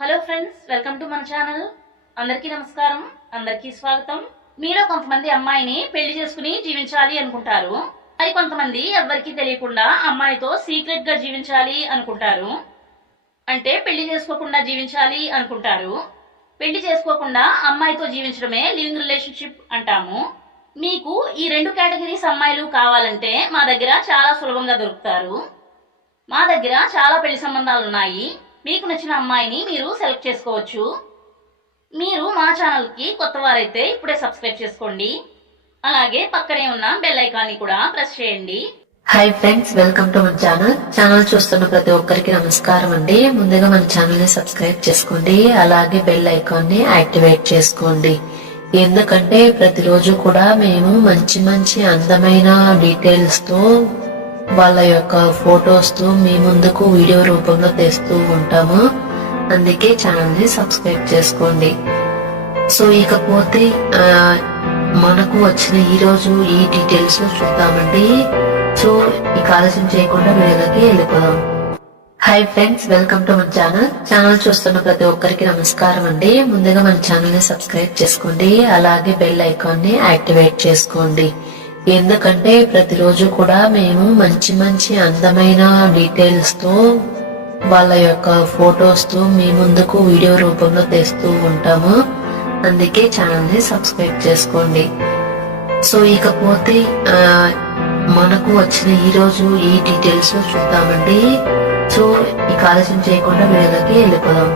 Hello friends welcome to మన channel. అందరికీ నమస్కారం అందరికీ స్వాగతం. మీలో కొంతమంది అమ్మాయిని పెళ్ళి చేసుకుని జీవించాలి అనుకుంటారు. మరి కొంతమంది ఎవ్వరికీ తెలియకుండా అమ్మాయితో సీక్రెట్గా జీవించాలి అనుకుంటారు. అంటే పెళ్ళి చేసుకోకుండా జీవించాలి అనుకుంటారు. పెళ్ళి చేసుకోకుండా అమ్మాయితో జీవించడమే లివింగ్ రిలేషన్షిప్ అంటాము. మీకు ఈ రెండు కేటగిరీస్ అమ్మాయిలు కావాలంటే మా దగ్గర చాలా సులభంగా దొరుకుతారు. మా దగ్గర చాలా పెళ్ళి సంబంధాలు ఉన్నాయి. మీకు నచ్చిన అమ్మాయిని మీరు సెలెక్ట్ చేసుకోవచ్చు. మీరు మా ఛానల్కి కొత్త వారైతే ఇప్పుడే సబ్స్క్రైబ్ చేసుకోండి. అలాగే పక్కనే ఉన్న బెల్ ఐకాన్ని కూడా ప్రెస్ చేయండి. హాయ్ ఫ్రెండ్స్ వెల్కమ్ టు మన ఛానల్ ఛానల్ చూస్తున్న ప్రతి ఒక్కరికి నమస్కారం అండి. ముందుగా మన ఛానల్ని సబ్స్క్రైబ్ చేసుకోండి. అలాగే బెల్ ఐకాన్ని యాక్టివేట్ చేసుకోండి. ఎందుకంటే ప్రతిరోజు కూడా మేము మంచి మంచి అందమైన డీటెయిల్స్తో వాళ్ళ యొక్క ఫోటోస్తో మీ ముందుకు వీడియో రూపంలో తెస్తూ ఉంటాము. అందుకే ఛానల్ని సబ్స్క్రైబ్ చేసుకోండి. సో ఇకపోతే మనకు వచ్చిన ఈరోజు ఈ డీటెయిల్స్ చూద్దామండి. సో ఇక ఆలస్యం చేయకుండా వీడియోలోకి వెళ్ళిపోదాం. హాయ్ ఫ్రెండ్స్ వెల్కమ్ టు మన ఛానల్ ఛానల్ చూస్తున్న ప్రతి ఒక్కరికి నమస్కారం అండి. ముందుగా మన ఛానల్ని సబ్స్క్రైబ్ చేసుకోండి. అలాగే బెల్ ఐకాన్ని యాక్టివేట్ చేసుకోండి. ఎందుకంటే ప్రతిరోజు కూడా మేము మంచి మంచి అందమైన డీటెయిల్స్తో వాళ్ళ యొక్క ఫోటోస్తో మీ ముందుకు వీడియో రూపంలో తెస్తూ ఉంటాము. అందుకే ఛానల్ని సబ్స్క్రైబ్ చేసుకోండి. సో ఇకపోతే మనకు వచ్చిన ఈరోజు ఈ డీటెయిల్స్ చూద్దామండి. సో ఇక ఆలస్యం చేయకుండా వీడియోలోకి వెళ్ళిపోదాం.